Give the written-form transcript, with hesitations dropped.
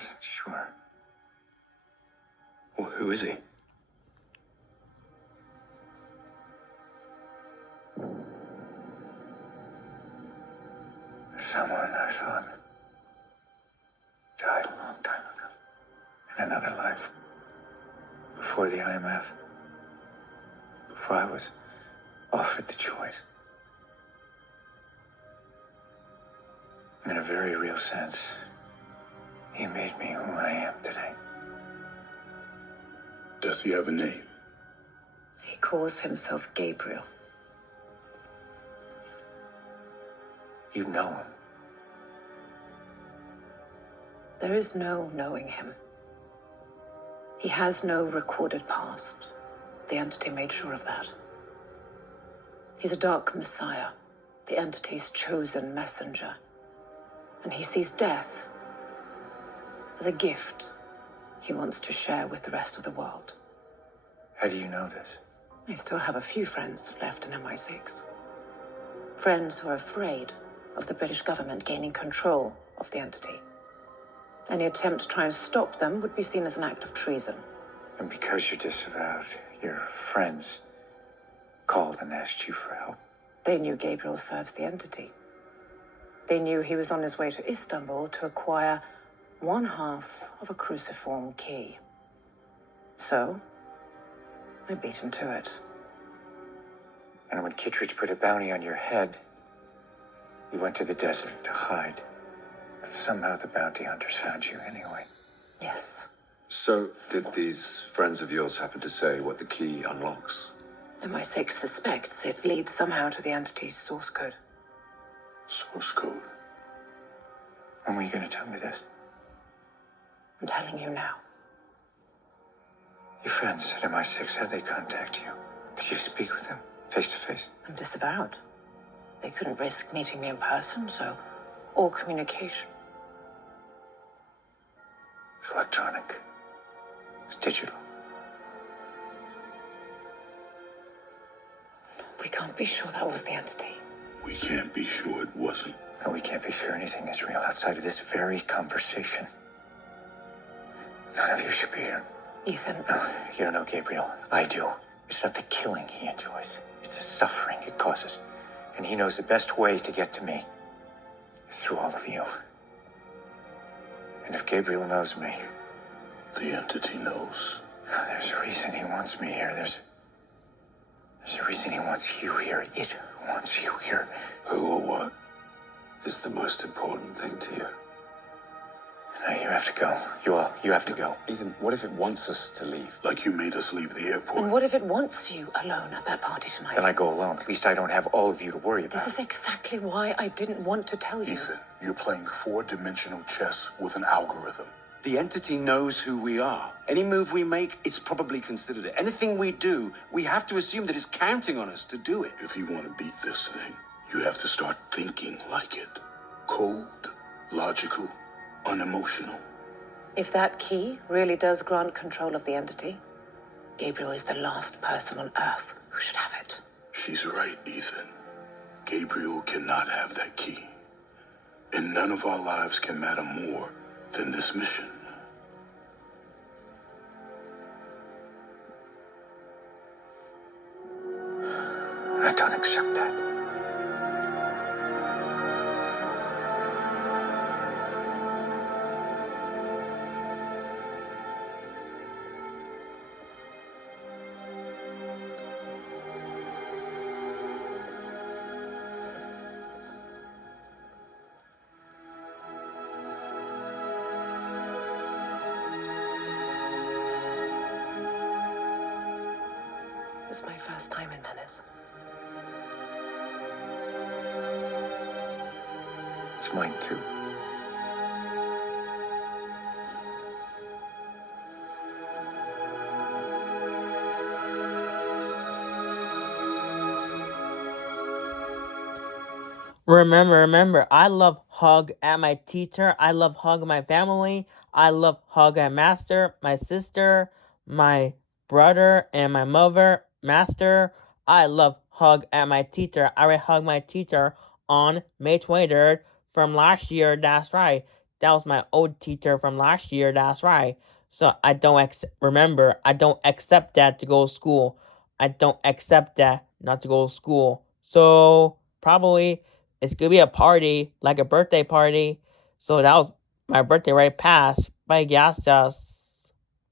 wasn't sure. Well, who is he? Someone I thought died a long time ago. In another life. Before the IMF. Before I was offered the choice. In a very real sense, he made me who I am today. Does he have a name? He calls himself Gabriel. You know him. There is no knowing him. He has no recorded past. The entity made sure of that. He's a dark messiah, the entity's chosen messenger. And he sees death as a gift he wants to share with the rest of the world. How do you know this? I still have a few friends left in MI6. Friends who are afraid of the British government gaining control of the entity. Any attempt to try and stop them would be seen as an act of treason. And because you're disavowed, your friends called and asked you for help. They knew Gabriel serves the entity. They knew he was on his way to Istanbul to acquire one half of a cruciform key. So, I beat him to it. And when Kittredge put a bounty on your head, you went to the desert to hide. But somehow the bounty hunters found you anyway. Yes. So, did these friends of yours happen to say what the key unlocks? MI6 suspects it leads somehow to the entity's source code. Source code. When were you going to tell me this? I'm telling you now. Your friends at MI6, how did they contact you? Did you speak with them, face to face? I'm disavowed. They couldn't risk meeting me in person, so all communication. It's electronic. It's digital. We can't be sure that was the entity. We can't be sure it wasn't. And we can't be sure anything is real outside of this very conversation. None of you should be here. Ethan. No, you don't know Gabriel. I do. It's not the killing he enjoys. It's the suffering it causes. And he knows the best way to get to me is through all of you. And if Gabriel knows me... The entity knows. There's a reason he wants me here. There's a reason he wants you here. It wants you here. Who or what is the most important thing to you? Now you have to go. You have to go. Ethan, what if it wants us to leave? Like you made us leave the airport. And what if it wants you alone at that party tonight? Then I go alone. At least I don't have all of you to worry about. This is exactly why I didn't want to tell you. Ethan, you're playing four-dimensional chess with an algorithm. The entity knows who we are. Any move we make, it's probably considered it. Anything we do, we have to assume that it's counting on us to do it. If you want to beat this thing, you have to start thinking like it. Cold, logical, unemotional. If that key really does grant control of the entity, Gabriel is the last person on Earth who should have it. She's right, Ethan. Gabriel cannot have that key. And none of our lives can matter more than this mission. I don't accept that. It's my first time in Venice. It's mine too. Remember, I love hug at my teacher. I love hug my family. I love hug at master, my sister, my brother, and my mother, master. I love hug at my teacher. I will hug my teacher on May 23rd from last year. That's right. That was my old teacher from last year. That's right. So I don't remember. I don't accept that to go to school. I don't accept that not to go to school. So probably it's gonna be a party, like a birthday party. So that was my birthday right past. But yes,